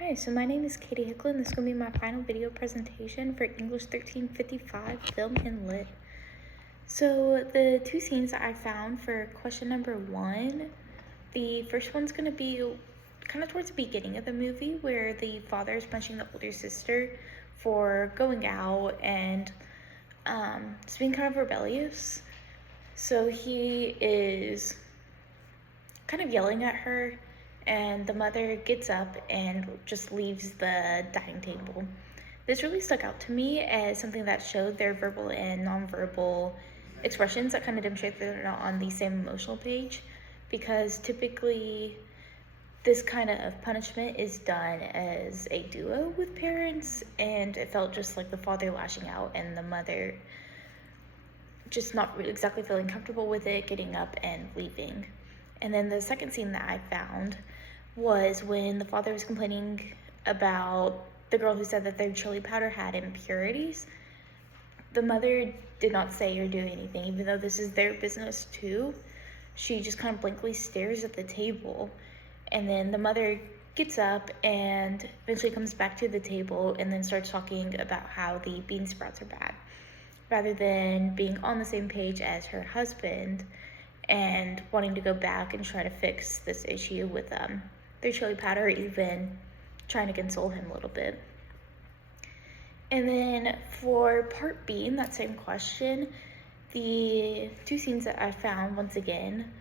Hi, so my name is Katie Hicklin. This is going to be my final video presentation for English 1355 Film and Lit. So the two scenes that I found for question number one, the first one's going to be kind of towards the beginning of the movie where the father is punching the older sister for going out and just being kind of rebellious. So he is kind of yelling at her, and the mother gets up and just leaves the dining table. This really stuck out to me as something that showed their verbal and nonverbal expressions that kind of demonstrate that they're not on the same emotional page, because typically this kind of punishment is done as a duo with parents, and it felt just like the father lashing out and the mother just not really exactly feeling comfortable with it, getting up and leaving. And then the second scene that I found was when the father was complaining about the girl who said that their chili powder had impurities. The mother did not say or do anything, even though this is their business too. She just kind of blankly stares at the table, and then the mother gets up and eventually comes back to the table and then starts talking about how the bean sprouts are bad, rather than being on the same page as her husband and wanting to go back and try to fix this issue with their chili powder, even trying to console him a little bit. And then for part B in that same question, the two scenes that I found, once again,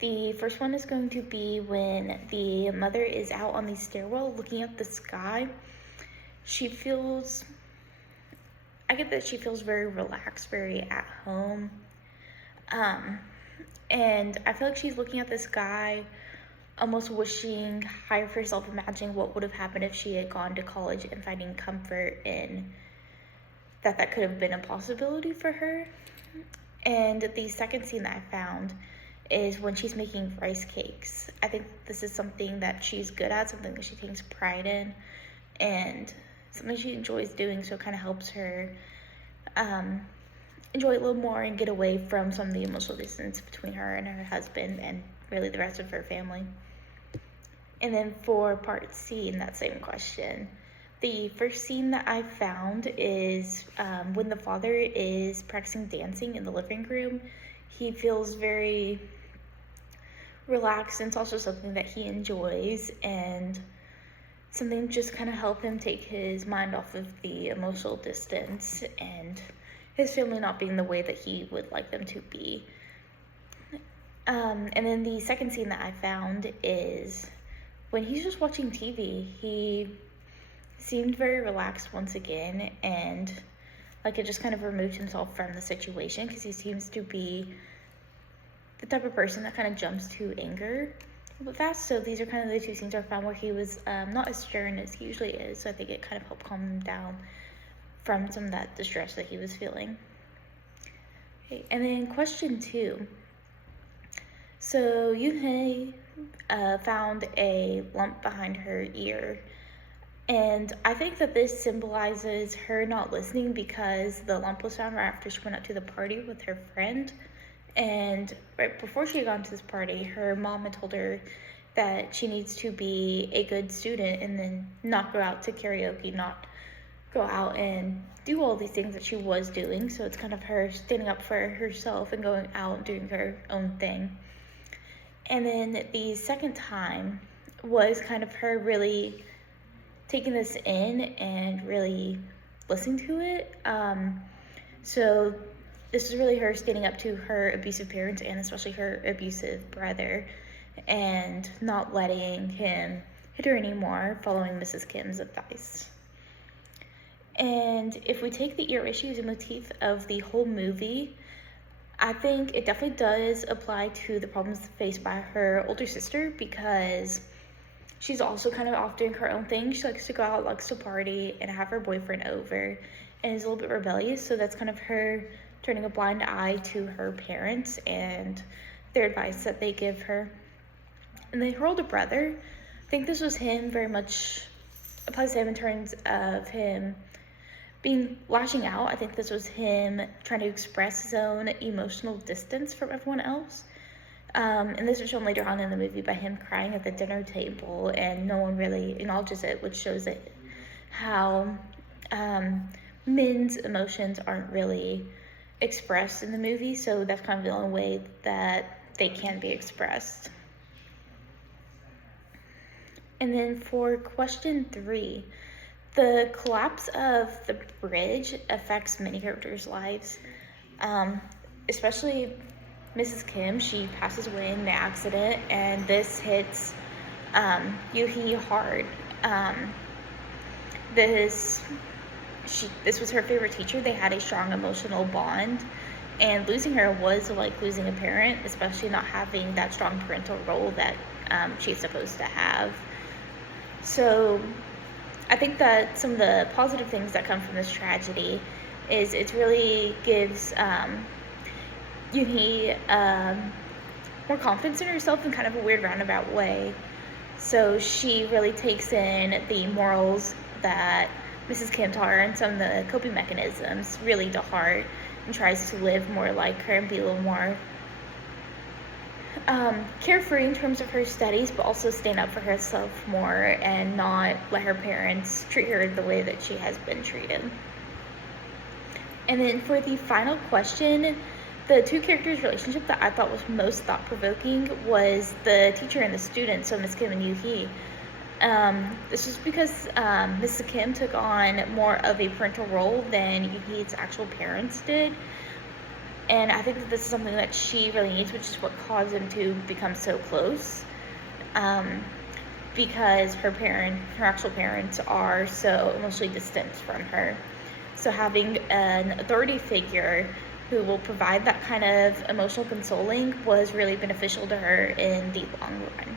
the first one is going to be when the mother is out on the stairwell looking at the sky. I get that she feels very relaxed, very at home. And I feel like she's looking at the sky, almost wishing higher for herself, imagining what would have happened if she had gone to college and finding comfort in that could have been a possibility for her. And the second scene that I found is when she's making rice cakes. I think this is something that she's good at, something that she takes pride in, and something she enjoys doing, so it kind of helps her enjoy it a little more and get away from some of the emotional distance between her and her husband and really the rest of her family. And then for part C in that same question, the first scene that I found is when the father is practicing dancing in the living room. He feels very relaxed, and it's also something that he enjoys, and something just kind of help him take his mind off of the emotional distance and his family not being the way that he would like them to be. And then the second scene that I found is when he's just watching TV. He seemed very relaxed once again, and like it just kind of removed himself from the situation, because he seems to be the type of person that kind of jumps to anger a bit fast. So these are kind of the two scenes I found where he was not as stern as he usually is, so I think it kind of helped calm him down from some of that distress that he was feeling. Okay, and then question two. So Yoonhae found a lump behind her ear, and I think that this symbolizes her not listening, because the lump was found right after she went out to the party with her friend. And right before she had gone to this party, her mom had told her that she needs to be a good student and then not go out to karaoke, not go out and do all these things that she was doing. So it's kind of her standing up for herself and going out and doing her own thing. And then the second time was kind of her really taking this in and really listening to it. So this is really her standing up to her abusive parents, and especially her abusive brother, and not letting him hit her anymore, following Mrs. Kim's advice. And if we take the ear issue as a motif of the whole movie, I think it definitely does apply to the problems faced by her older sister, because she's also kind of off doing her own thing. She likes to go out, likes to party, and have her boyfriend over, and is a little bit rebellious. So that's kind of her turning a blind eye to her parents and their advice that they give her. And then her older brother, I think this was him very much applies to him in terms of him lashing out. I think this was him trying to express his own emotional distance from everyone else. And this was shown later on in the movie by him crying at the dinner table, and no one really acknowledges it, which shows it how men's emotions aren't really expressed in the movie, so that's kind of the only way that they can be expressed. And then for question 3, the collapse of the bridge affects many characters' lives, especially Mrs. Kim. She passes away in the accident, and this hits Yoo-hee hard. This was her favorite teacher. They had a strong emotional bond, and losing her was like losing a parent, especially not having that strong parental role that she's supposed to have. So I think that some of the positive things that come from this tragedy is it really gives Yoo-hee more confidence in herself in kind of a weird roundabout way. So she really takes in the morals that Mrs. Kim taught her and some of the coping mechanisms really to heart, and tries to live more like her and be a little more carefree in terms of her studies, but also stand up for herself more and not let her parents treat her the way that she has been treated. And then for the final question, the two characters' relationship that I thought was most thought-provoking was the teacher and the student, so Miss Kim and Yoo-hee. This is because Mrs. Kim took on more of a parental role than Yoo-hee's actual parents did. And I think that this is something that she really needs, which is what caused them to become so close. Because her actual parents are so emotionally distant from her. So having an authority figure who will provide that kind of emotional consoling was really beneficial to her in the long run.